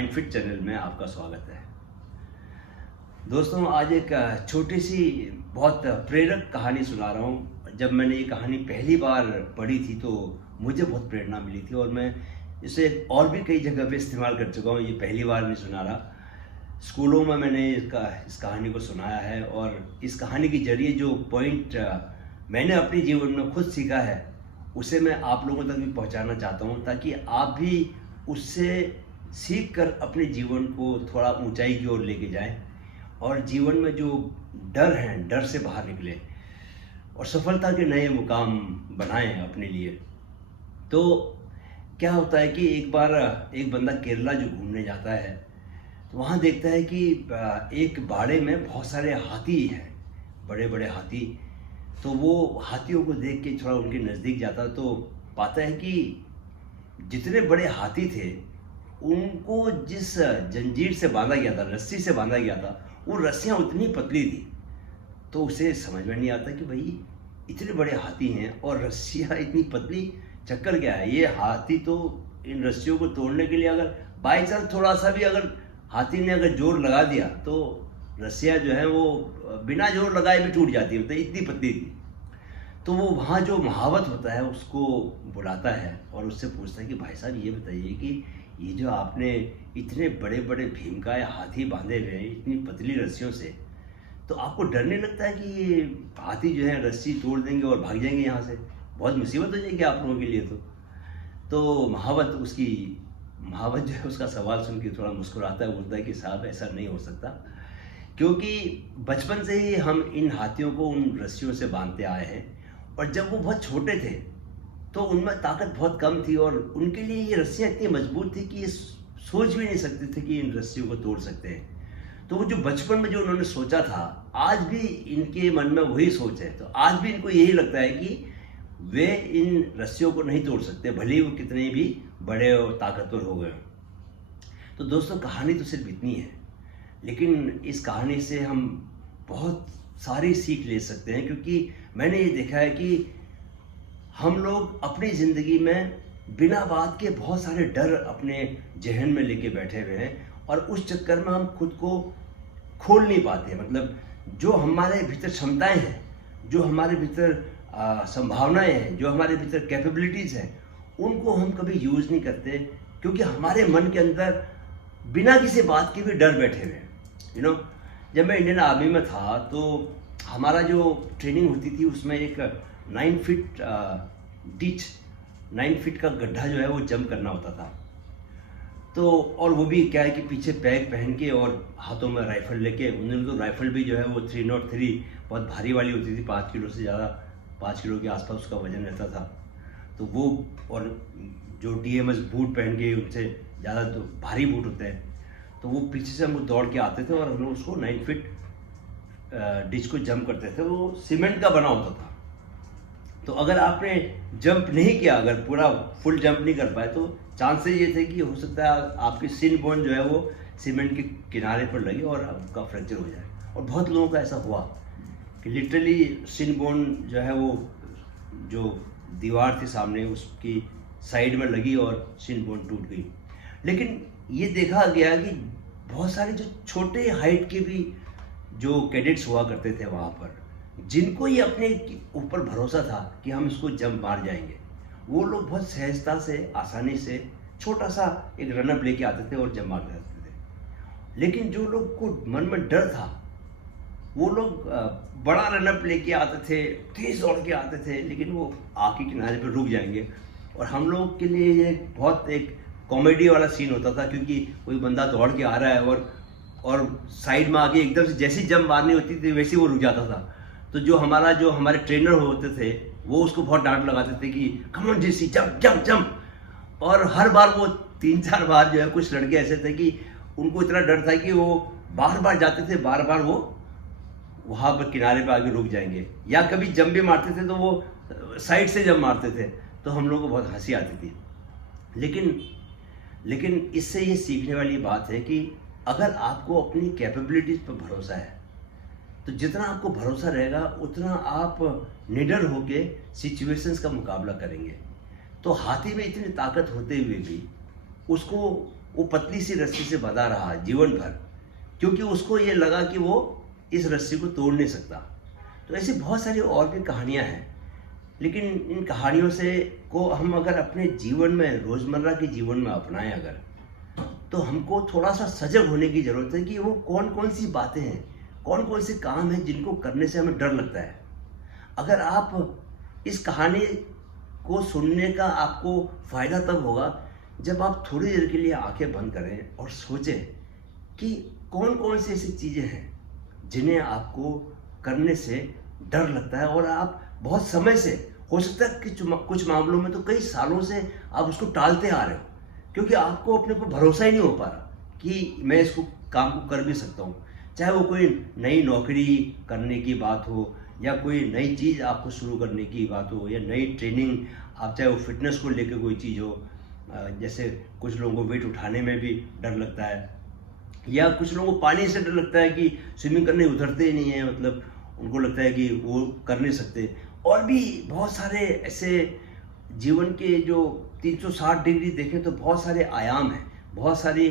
Mind fit channel में आपका स्वागत है। दोस्तों, आज एक छोटी सी बहुत प्रेरक कहानी सुना रहा हूँ। जब मैंने ये कहानी पहली बार पढ़ी थी तो मुझे बहुत प्रेरणा मिली थी और मैं इसे और भी कई जगह पे इस्तेमाल कर चुका हूँ। ये पहली बार नहीं सुना रहा। स्कूलों में मैंने इस कहानी को सुनाया है और इस कहानी के जरिए जो पॉइंट मैंने अपने जीवन में खुद सीखा है उसे मैं आप लोगों तक भी पहुंचाना चाहता हूं, ताकि आप भी उससे सीख कर अपने जीवन को थोड़ा ऊंचाई की ओर लेके जाएं और जीवन में जो डर हैं, डर से बाहर निकलें और सफलता के नए मुकाम बनाएं अपने लिए। तो क्या होता है कि एक बार एक बंदा केरला जो घूमने जाता है तो वहाँ देखता है कि एक बाड़े में बहुत सारे हाथी हैं, बड़े बड़े हाथी। तो वो हाथियों को देख के थोड़ा उनके नज़दीक जाता तो पाता है कि जितने बड़े हाथी थे उनको जिस जंजीर से बांधा गया था, रस्सी से बांधा गया था, वो रस्सियाँ उतनी पतली थी। तो उसे समझ में नहीं आता कि भाई इतने बड़े हाथी हैं और रस्सियाँ इतनी पतली, चक्कर क्या है। ये हाथी तो इन रस्सियों को तोड़ने के लिए अगर बाई चांस थोड़ा सा भी अगर हाथी ने अगर जोर लगा दिया तो रस्सियाँ जो है वो बिना जोर लगाए भी टूट जाती है, मतलब इतनी पतली थी। तो वो वहाँ जो महावत होता है उसको बुलाता है और उससे पूछता है कि भाई साहब ये बताइए कि ये जो आपने इतने बड़े बड़े भीमकाय हाथी बांधे हुए हैं इतनी पतली रस्सियों से, तो आपको डर नहीं लगता है कि ये हाथी जो है रस्सी तोड़ देंगे और भाग जाएंगे यहाँ से, बहुत मुसीबत हो जाएगी आप लोगों के लिए। तो महावत जो है उसका सवाल सुन के थोड़ा मुस्कुराता है, बोलता है कि साहब ऐसा नहीं हो सकता, क्योंकि बचपन से ही हम इन हाथियों को उन रस्सियों से बांधते आए हैं और जब वो बहुत छोटे थे तो उनमें ताकत बहुत कम थी और उनके लिए ये रस्सियाँ इतनी मजबूत थी कि ये सोच भी नहीं सकते थे कि इन रस्सियों को तोड़ सकते हैं। तो वो जो बचपन में जो उन्होंने सोचा था आज भी इनके मन में वही सोच है। तो आज भी इनको यही लगता है कि वे इन रस्सियों को नहीं तोड़ सकते, भले ही वो कितने भी बड़े और ताकतवर हो गए। तो दोस्तों, कहानी तो सिर्फ इतनी है, लेकिन इस कहानी से हम बहुत सारी सीख ले सकते हैं, क्योंकि मैंने ये देखा है कि हम लोग अपनी ज़िंदगी में बिना बात के बहुत सारे डर अपने जहन में लेके बैठे हुए हैं और उस चक्कर में हम खुद को खोल नहीं पाते। मतलब जो हमारे भीतर क्षमताएं हैं, जो हमारे भीतर संभावनाएं हैं, जो हमारे भीतर कैपेबिलिटीज़ हैं, उनको हम कभी यूज़ नहीं करते, क्योंकि हमारे मन के अंदर बिना किसी बात के भी डर बैठे हुए हैं। जब मैं इंडियन आर्मी में था तो हमारा जो ट्रेनिंग होती थी उसमें एक 9 फीट डिच, 9 फीट का गड्ढा जो है वो जंप करना होता था। तो और वो भी क्या है कि पीछे बैग पहन के और हाथों में राइफल लेके, उन्होंने तो राइफल भी जो है वो 303 बहुत भारी वाली होती थी, 5 किलो से ज़्यादा, 5 किलो के आसपास उसका वजन रहता था। तो वो और जो DMS बूट पहन के, उनसे ज़्यादा तो भारी बूट होते हैं, तो वो पीछे से हम लोग दौड़ के आते थे और हम लोग उसको 9 फीट डिच को जंप करते थे। वो सीमेंट का बना होता था। तो अगर आपने जंप नहीं किया, अगर पूरा फुल जंप नहीं कर पाए, तो चांसेस ये थे कि हो सकता है आपकी सिन बोन जो है वो सीमेंट के किनारे पर लगे और आपका फ्रैक्चर हो जाए। और बहुत लोगों का ऐसा हुआ कि लिटरली सिन बोन जो है वो जो दीवार थी सामने उसकी साइड में लगी और सिन बोन टूट गई। लेकिन ये देखा गया कि बहुत सारे जो छोटे हाइट के भी जो कैडेट्स हुआ करते थे वहाँ पर, जिनको ये अपने ऊपर भरोसा था कि हम इसको जंप मार जाएंगे, वो लोग बहुत सहजता से, आसानी से छोटा सा एक रनअप लेके आते थे और जंप मार देते थे। लेकिन जो लोग को मन में डर था वो लोग बड़ा रनअप लेके आते थे, तेज दौड़ के आते थे, लेकिन वो आग के किनारे पर रुक जाएंगे। और हम लोग के लिए ये बहुत एक कॉमेडी वाला सीन होता था, क्योंकि कोई बंदा दौड़ के आ रहा है और साइड में आके एकदम से जैसी जंप मारनी होती थी वैसे वो रुक जाता था। तो जो हमारे ट्रेनर होते थे वो उसको बहुत डांट लगाते थे कि come on Jesse, jump jump jump. और हर बार वो 3-4 बार जो है, कुछ लड़के ऐसे थे कि उनको इतना डर था कि वो बार बार जाते थे, बार बार वो वहाँ पर किनारे पर आके रुक जाएंगे, या कभी जंप भी मारते थे तो वो साइड से जंप मारते थे। तो हम लोग को बहुत हंसी आती थी। लेकिन इससे ये सीखने वाली बात है कि अगर आपको अपनी कैपेबिलिटीज़ पर भरोसा है तो जितना आपको भरोसा रहेगा उतना आप निडर होके सिचुएशंस का मुकाबला करेंगे। तो हाथी में इतनी ताकत होते हुए भी उसको वो पतली सी रस्सी से बंधा रहा जीवन भर, क्योंकि उसको ये लगा कि वो इस रस्सी को तोड़ नहीं सकता। तो ऐसी बहुत सारी और भी कहानियाँ हैं, लेकिन इन कहानियों से को हम अगर अपने जीवन में, रोज़मर्रा के जीवन में अपनाएं अगर, तो हमको थोड़ा सा सजग होने की ज़रूरत है कि वो कौन कौन सी बातें हैं, कौन कौन से काम हैं जिनको करने से हमें डर लगता है। अगर आप इस कहानी को सुनने का आपको फ़ायदा तब होगा जब आप थोड़ी देर के लिए आंखें बंद करें और सोचें कि कौन कौन सी ऐसी चीज़ें हैं जिन्हें आपको करने से डर लगता है, और आप बहुत समय से, हो सकता है कि कुछ मामलों में तो कई सालों से आप उसको टालते आ रहे हो, क्योंकि आपको अपने को भरोसा ही नहीं हो पा रहा कि मैं इसको काम को कर भी सकता हूँ। चाहे वो कोई नई नौकरी करने की बात हो, या कोई नई चीज़ आपको शुरू करने की बात हो, या नई ट्रेनिंग, आप चाहे वो फिटनेस को लेकर कोई चीज़ हो, जैसे कुछ लोगों को वेट उठाने में भी डर लगता है, या कुछ लोगों को पानी से डर लगता है कि स्विमिंग करने उतरते ही नहीं है, मतलब उनको लगता है कि वो कर नहीं सकते। और भी बहुत सारे ऐसे जीवन के जो 360 डिग्री देखें तो बहुत सारे आयाम हैं, बहुत सारी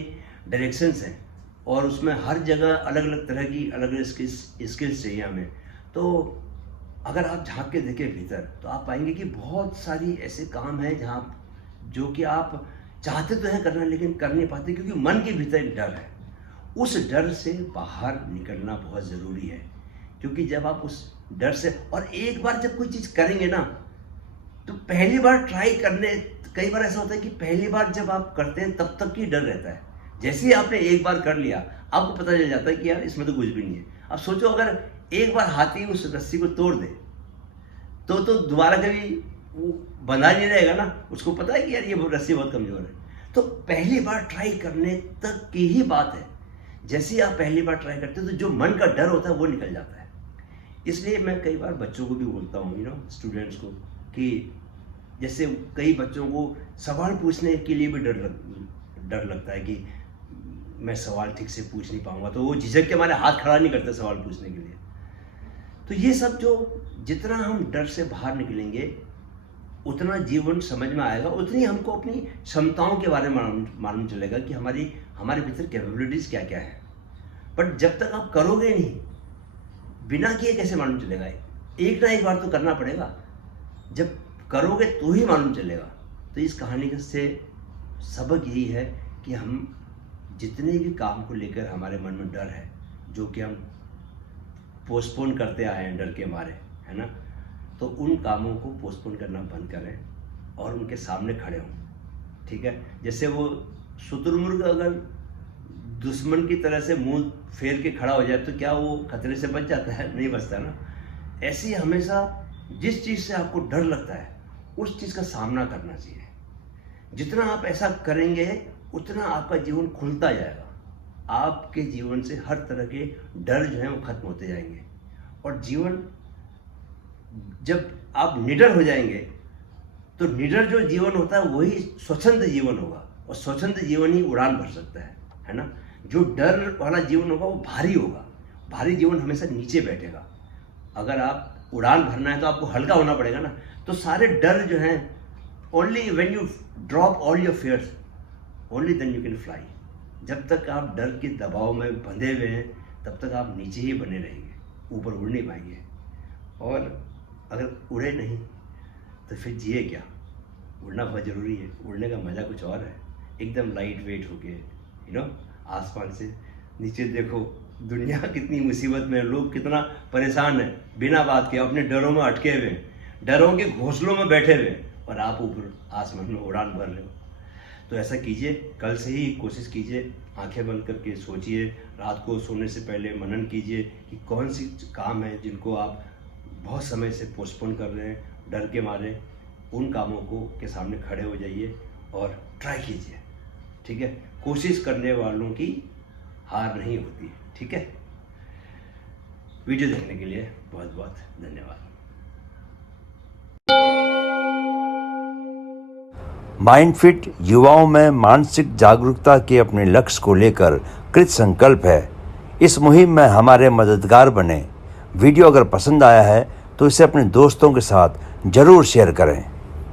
डायरेक्शंस हैं, और उसमें हर जगह अलग अलग तरह की अलग अलग स्किल्स चाहिए हमें। तो अगर आप झांक के देखें भीतर तो आप पाएंगे कि बहुत सारी ऐसे काम हैं जहाँ जो कि आप चाहते तो हैं करना, लेकिन कर नहीं पाते क्योंकि मन के भीतर एक डर है। उस डर से बाहर निकलना बहुत ज़रूरी है, क्योंकि जब आप उस डर से, और एक बार जब कोई चीज़ करेंगे ना, तो पहली बार ट्राई करने, कई बार ऐसा होता है कि पहली बार जब आप करते हैं तब तक ही डर रहता है। जैसे ही आपने एक बार कर लिया, आपको पता चल जाता है कि यार इसमें तो कुछ भी नहीं है। अब सोचो अगर एक बार हाथी उस रस्सी को तोड़ दे तो दोबारा कभी वो बंधा नहीं रहेगा ना, उसको पता है कि यार ये रस्सी बहुत कमज़ोर है। तो पहली बार ट्राई करने तक की ही बात है। जैसे ही आप पहली बार ट्राई करते हो तो जो मन का डर होता है वो निकल जाता है। इसलिए मैं कई बार बच्चों को भी बोलता हूँ, स्टूडेंट्स को, कि जैसे कई बच्चों को सवाल पूछने के लिए भी डर लगता है कि मैं सवाल ठीक से पूछ नहीं पाऊंगा, तो वो झिझक के हमारे हाथ खड़ा नहीं करते सवाल पूछने के लिए। तो ये सब जो, जितना हम डर से बाहर निकलेंगे उतना जीवन समझ में आएगा, उतनी हमको अपनी क्षमताओं के बारे में मालूम चलेगा कि हमारे भीतर कैपेबिलिटीज़ क्या क्या है। बट जब तक आप करोगे नहीं, बिना किए कैसे मालूम चलेगा? एक ना एक बार तो करना पड़ेगा, जब करोगे तो ही मालूम चलेगा। तो इस कहानी से सबक यही है कि हम जितने भी काम को लेकर हमारे मन में डर है, जो कि हम पोस्टपोन करते आए हैं डर के मारे, है ना, तो उन कामों को पोस्टपोन करना बंद करें और उनके सामने खड़े हों। ठीक है, जैसे वो शुतुरमुर्ग अगर दुश्मन की तरह से मुंह फेर के खड़ा हो जाए तो क्या वो खतरे से बच जाता है? नहीं बचता ना। ऐसे ही हमेशा जिस चीज़ से आपको डर लगता है उस चीज़ का सामना करना चाहिए। जितना आप ऐसा करेंगे उतना आपका जीवन खुलता जाएगा, आपके जीवन से हर तरह के डर जो हैं वो खत्म होते जाएंगे, और जीवन, जब आप निडर हो जाएंगे तो निडर जो जीवन होता है वही स्वच्छंद जीवन होगा, और स्वच्छंद जीवन ही उड़ान भर सकता है ना। जो डर वाला जीवन होगा वो भारी होगा, भारी जीवन हमेशा नीचे बैठेगा। अगर आप उड़ान भरना है तो आपको हल्का होना पड़ेगा ना। तो सारे डर जो हैं, only when you drop all your fears only then you can fly. जब तक आप डर के दबाव में बंधे हुए हैं तब तक आप नीचे ही बने रहेंगे, ऊपर उड़ नहीं पाएंगे। और अगर उड़े नहीं तो फिर जिए क्या? उड़ना बहुत ज़रूरी है। उड़ने का मज़ा कुछ और है, एकदम लाइट वेट होके, आसमान से नीचे देखो दुनिया कितनी मुसीबत में है, लोग कितना परेशान है बिना बात के, अपने डरों में अटके हुए, डरों के घोंसलों में बैठे हुए, और आप ऊपर आसमान में उड़ान भर रहे हो। तो ऐसा कीजिए, कल से ही कोशिश कीजिए, आंखें बंद करके सोचिए, रात को सोने से पहले मनन कीजिए कि कौन सी काम है जिनको आप बहुत समय से पोस्टपोन कर रहे हैं डर के मारे। उन कामों को के सामने खड़े हो जाइए और ट्राई कीजिए। ठीक है, कोशिश करने वालों की हार नहीं होती है। ठीक है, वीडियो देखने के लिए बहुत बहुत धन्यवाद। माइंडफिट युवाओं में मानसिक जागरूकता के अपने लक्ष्य को लेकर कृत संकल्प है। इस मुहिम में हमारे मददगार बने। वीडियो अगर पसंद आया है तो इसे अपने दोस्तों के साथ जरूर शेयर करें।